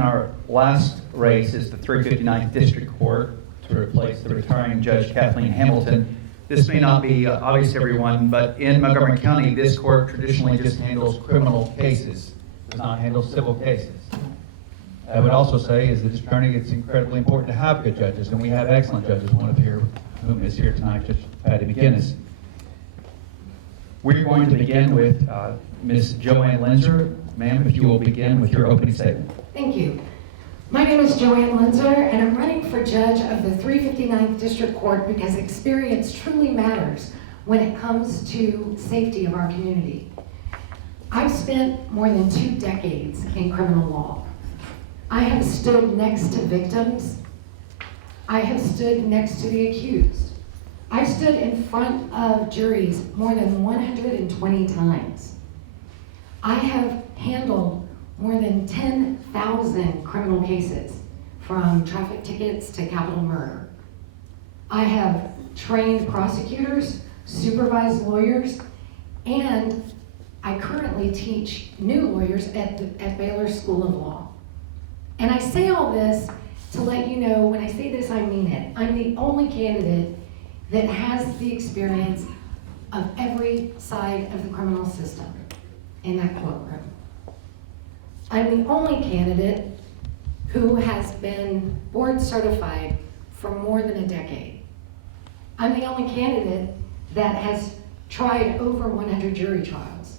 our last race is the 359th District Court to replace the retiring Judge Kathleen Hamilton. This may not be obvious to everyone, but in Montgomery County, this court traditionally just handles criminal cases, does not handle civil cases. I would also say, as the district attorney, it's incredibly important to have good judges, and we have excellent judges. One of whom is here tonight, Judge Patty McGinnis. We're going to begin with Ms. Joanne Linzer. Ma'am, if you will begin with your opening statement. Thank you. My name is Joanne Linzer, and I'm running for judge of the 359th District Court because experience truly matters when it comes to safety of our community. I've spent more than 2 decades in criminal law. I have stood next to victims. I have stood next to the accused. I've stood in front of juries more than 120 times. I have handled more than 10,000 criminal cases, from traffic tickets to capital murder. I have trained prosecutors, supervised lawyers, and I currently teach new lawyers at Baylor School of Law. And I say all this to let you know, when I say this, I mean it. I'm the only candidate that has the experience of every side of the criminal system in that courtroom. I'm the only candidate who has been board certified for more than a decade. I'm the only candidate that has tried over 100 jury trials.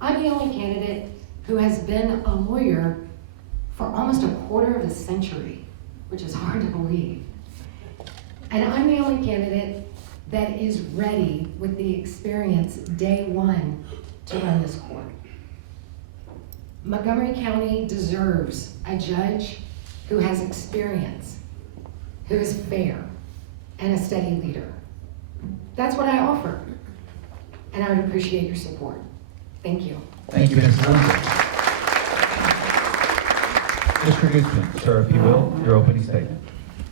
I'm the only candidate who has been a lawyer for almost a quarter of a century, which is hard to believe. And I'm the only candidate that is ready with the experience day one to run this court. Montgomery County deserves a judge who has experience, who is fair, and a steady leader. That's what I offer, and I would appreciate your support. Thank you. Thank you, Ms. Linzer. Mr. Ghutzman, sir, if you will, your opening statement.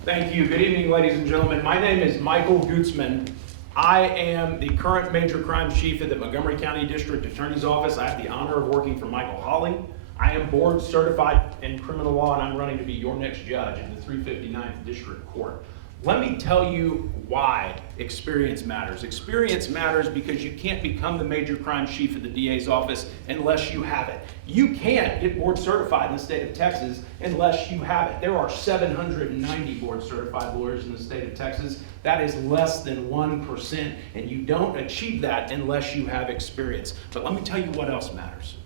Thank you. Good evening, ladies and gentlemen. My name is Michael Ghutzman. I am the current major crime chief at the Montgomery County District Attorney's Office. I have the honor of working for Michael Hawley. I am board certified in criminal law, and I'm running to be your next judge in the 359th District Court. Let me tell you why experience matters. Experience matters because you can't become the major crime chief at the DA's office unless you have it. You can't get board certified in the state of Texas unless you have it. There are 790 board certified lawyers in the state of Texas. That is less than 1%, and you don't achieve that unless you have experience. But let me tell you what else matters.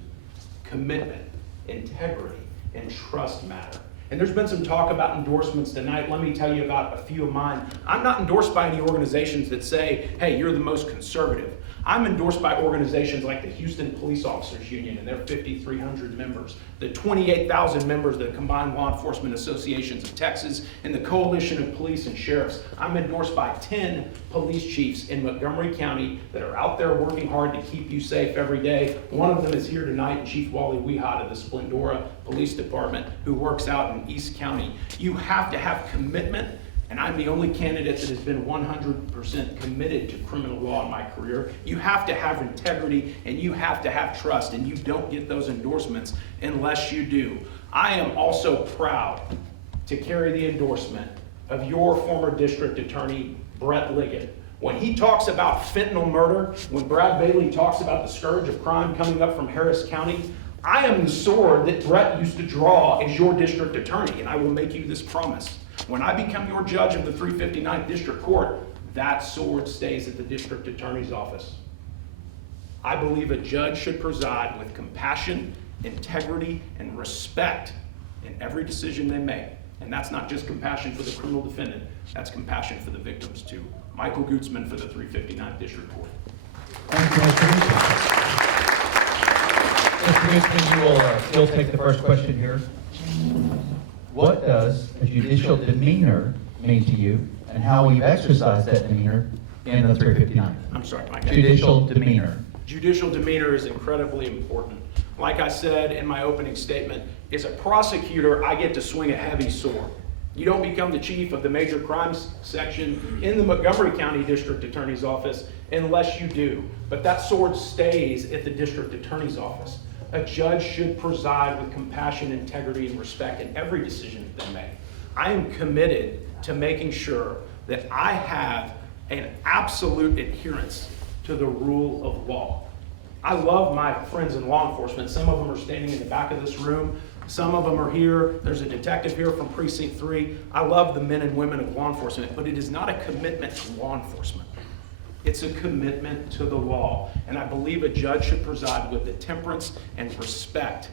Commitment, integrity, and trust matter. And there's been some talk about endorsements tonight. Let me tell you about a few of mine. I'm not endorsed by any organizations that say, hey, you're the most conservative. I'm endorsed by organizations like the Houston Police Officers Union and their 5,300 members, the 28,000 members of the Combined Law Enforcement Associations of Texas, and the Coalition of Police and Sheriffs. I'm endorsed by 10 police chiefs in Montgomery County that are out there working hard to keep you safe every day. One of them is here tonight, Chief Wally Weehot of the Splendora Police Department, who works out in East County. You have to have commitment. And I'm the only candidate that has been 100% committed to criminal law in my career. You have to have integrity and you have to have trust, and you don't get those endorsements unless you do. I am also proud to carry the endorsement of your former district attorney, Brett Liggett. When he talks about fentanyl murder, when Brad Bailey talks about the scourge of crime coming up from Harris County, I am the sword that Brett used to draw as your district attorney, and I will make you this promise. When I become your judge of the 359th District Court, that sword stays at the district attorney's office. I believe a judge should preside with compassion, integrity, and respect in every decision they make. And that's not just compassion for the criminal defendant, that's compassion for the victims too. Michael Ghutzman for the 359th District Court. Thank you, Mr. Ghutzman. You'll take the first question here. What does a judicial demeanor mean to you, and how will you exercise that demeanor in the 359? I'm sorry, Mike. Judicial demeanor. Judicial demeanor is incredibly important. Like I said in my opening statement, as a prosecutor, I get to swing a heavy sword. You don't become the chief of the major crimes section in the Montgomery County District Attorney's Office unless you do. But that sword stays at the district attorney's office. A judge should preside with compassion, integrity, and respect in every decision that they make. I am committed to making sure that I have an absolute adherence to the rule of law. I love my friends in law enforcement. Some of them are standing in the back of this room. Some of them are here. There's a detective here from Precinct 3. I love the men and women of law enforcement, but it is not a commitment to law enforcement. It's a commitment to the law. And I believe a judge should preside with the temperance and respect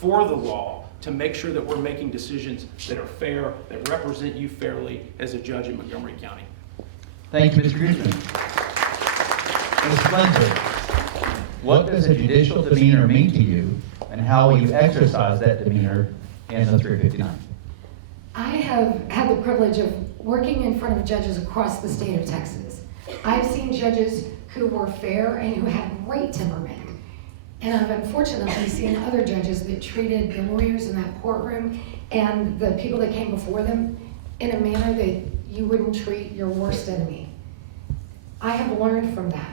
for the law to make sure that we're making decisions that are fair, that represent you fairly as a judge in Montgomery County. Thank you, Mr. Ghutzman. Ms. Linzer, what does a judicial demeanor mean to you, and how will you exercise that demeanor in the 359? I have had the privilege of working in front of judges across the state of Texas. I've seen judges who were fair and who had great temperament. And I've unfortunately seen other judges that treated the lawyers in that courtroom and the people that came before them in a manner that you wouldn't treat your worst enemy. I have learned from that.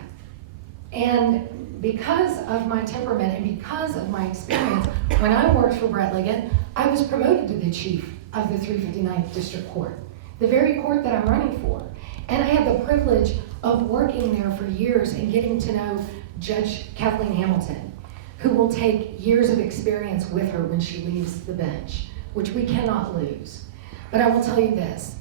And because of my temperament and because of my experience, when I worked for Brett Liggett, I was promoted to the chief of the 359th District Court, the very court that I'm running for. And I had the privilege of working there for years and getting to know Judge Kathleen Hamilton, who will take years of experience with her when she leaves the bench, which we cannot lose. But I will tell you this,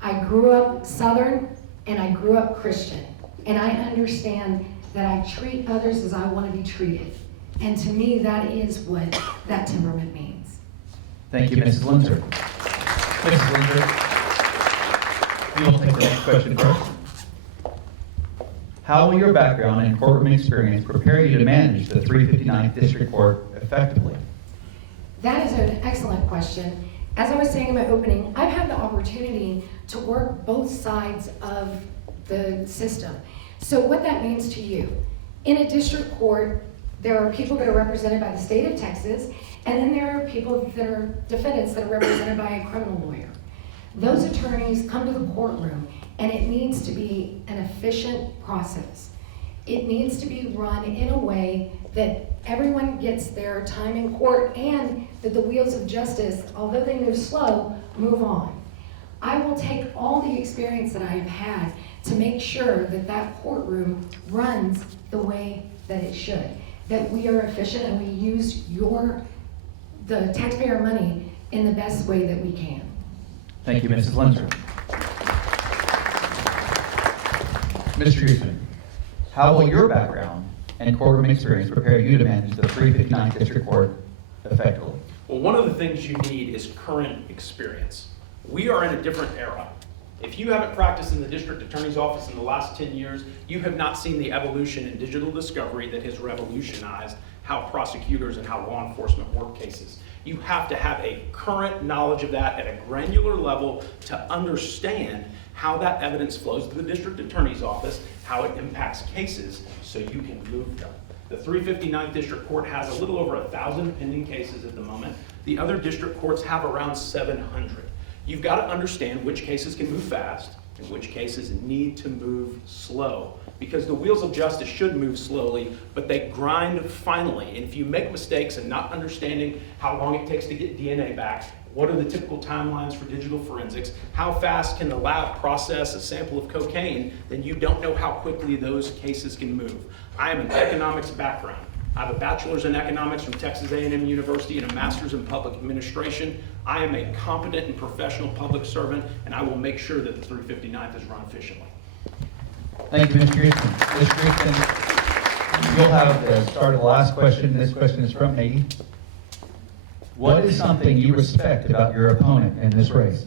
I grew up Southern and I grew up Christian, and I understand that I treat others as I want to be treated. And to me, that is what that temperament means. Thank you, Mrs. Linzer. Mrs. Linzer, you will take the next question first. How will your background and courtroom experience prepare you to manage the 359th District Court effectively? That is an excellent question. As I was saying in my opening, I've had the opportunity to work both sides of the system. So what that means to you, in a district court, there are people that are represented by the state of Texas, and then there are people that are defendants that are represented by a criminal lawyer. Those attorneys come to the courtroom, and it needs to be an efficient process. It needs to be run in a way that everyone gets their time in court and that the wheels of justice, although they move slow, move on. I will take all the experience that I have had to make sure that that courtroom runs the way that it should, that we are efficient and we use the taxpayer money in the best way that we can. Thank you, Mrs. Linzer. Mr. Ghutzman, how will your background and courtroom experience prepare you to manage the 359th District Court effectively? Well, one of the things you need is current experience. We are in a different era. If you haven't practiced in the district attorney's office in the last 10 years, you have not seen the evolution in digital discovery that has revolutionized how prosecutors and how law enforcement work cases. You have to have a current knowledge of that at a granular level to understand how that evidence flows to the district attorney's office, how it impacts cases, so you can move them. The 359th District Court has a little over 1,000 pending cases at the moment. The other district courts have around 700. You've got to understand which cases can move fast and which cases need to move slow, because the wheels of justice should move slowly, but they grind finally. And if you make mistakes and not understanding how long it takes to get DNA back, what are the typical timelines for digital forensics, how fast can the lab process a sample of cocaine, then you don't know how quickly those cases can move. I have an economics background. I have a bachelor's in economics from Texas A&M University and a master's in public administration. I am a competent and professional public servant, and I will make sure that the 359th is run efficiently. Thank you, Mr. Ghutzman. Mr. Ghutzman, you'll have the start of the last question. This question is from me. What is something you respect about your opponent in this race?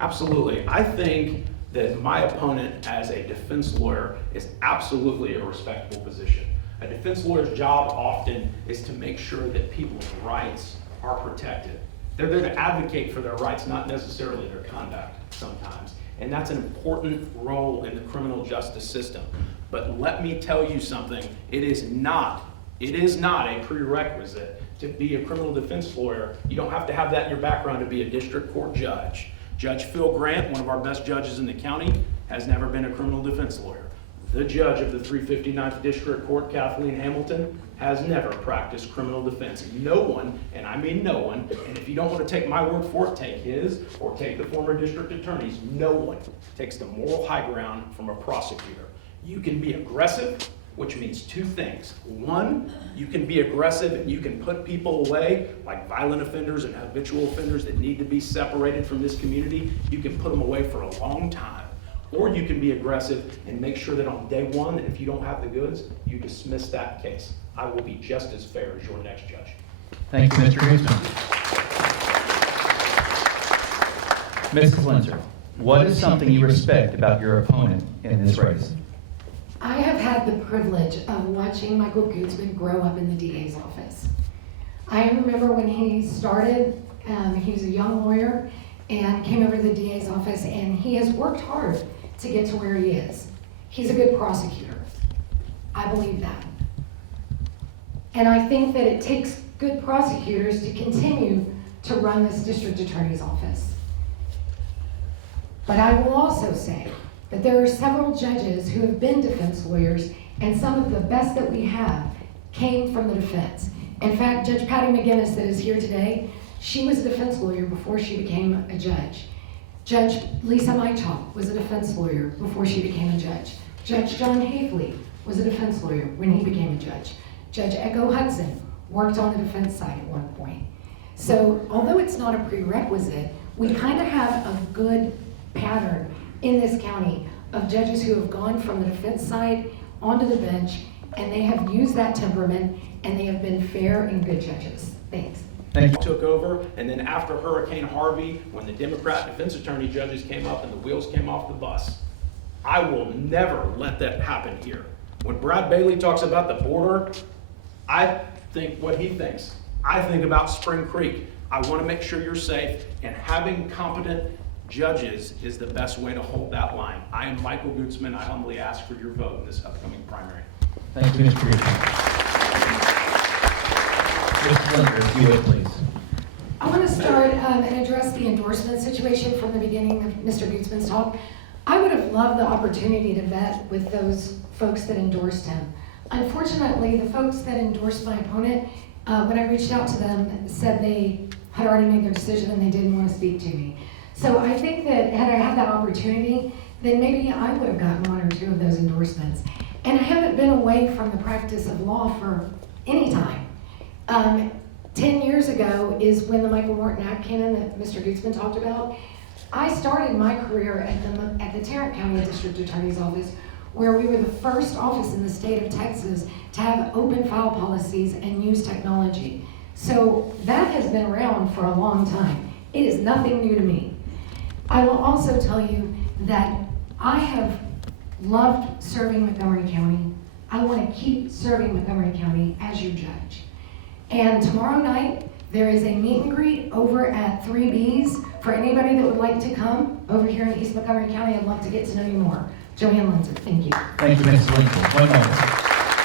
Absolutely. I think that my opponent as a defense lawyer is absolutely a respectable position. A defense lawyer's job often is to make sure that people's rights are protected. They're there to advocate for their rights, not necessarily their conduct sometimes. And that's an important role in the criminal justice system. But let me tell you something, it is not a prerequisite to be a criminal defense lawyer. You don't have to have that in your background to be a district court judge. Judge Phil Grant, one of our best judges in the county, has never been a criminal defense lawyer. The judge of the 359th District Court, Kathleen Hamilton, has never practiced criminal defense. No one, and I mean no one, and if you don't want to take my word for it, take his or take the former district attorney's, no one takes the moral high ground from a prosecutor. You can be aggressive, which means two things. One, you can be aggressive and you can put people away, like violent offenders and habitual offenders that need to be separated from this community. You can put them away for a long time. Or you can be aggressive and make sure that on day one, that if you don't have the goods, you dismiss that case. I will be just as fair as your next judge. Thank you, Mr. Ghutzman. Mrs. Linzer, what is something you respect about your opponent in this race? I have had the privilege of watching Michael Ghutzman grow up in the DA's office. I remember when he started, he was a young lawyer and came over to the DA's office, and he has worked hard to get to where he is. He's a good prosecutor. I believe that. And I think that it takes good prosecutors to continue to run this district attorney's office. But I will also say that there are several judges who have been defense lawyers, and some of the best that we have came from the defense. In fact, Judge Patty McGinnis that is here today, she was a defense lawyer before she became a judge. Judge Lisa Mychalk was a defense lawyer before she became a judge. Judge John Hafley was a defense lawyer when he became a judge. Judge Echo Hudson worked on the defense side at one point. So although it's not a prerequisite, we kind of have a good pattern in this county of judges who have gone from the defense side onto the bench, and they have used that temperament, and they have been fair and good judges. Thanks. Thank you. Took over, and then after Hurricane Harvey, when the Democrat defense attorney judges came up and the wheels came off the bus, I will never let that happen here. When Brad Bailey talks about the border, I think what he thinks. I think about Spring Creek. I want to make sure you're safe, and having competent judges is the best way to hold that line. I am Michael Ghutzman. I humbly ask for your vote in this upcoming primary. Thank you, Mr. Ghutzman. Mrs. Linzer, if you would, please. I want to start and address the endorsement situation from the beginning of Mr. Ghutzman's talk. I would have loved the opportunity to vet with those folks that endorsed him. Unfortunately, the folks that endorsed my opponent, when I reached out to them, said they had already made their decision and they didn't want to speak to me. So I think that had I had that opportunity, then maybe I would have gotten one or two of those endorsements. And I haven't been away from the practice of law for any time. 10 years ago is when the Michael Morton Act came in that Mr. Ghutzman talked about. I started my career at the Tarrant County District Attorney's Office, where we were the first office in the state of Texas to have open file policies and use technology. So that has been around for a long time. It is nothing new to me. I will also tell you that I have loved serving Montgomery County. I want to keep serving Montgomery County as your judge. And tomorrow night, there is a meet and greet over at 3B's for anybody that would like to come over here in East Montgomery County. I'd love to get to know you more. Joanne Linzer, thank you. Thank you, Mrs. Linzer. 1 moment.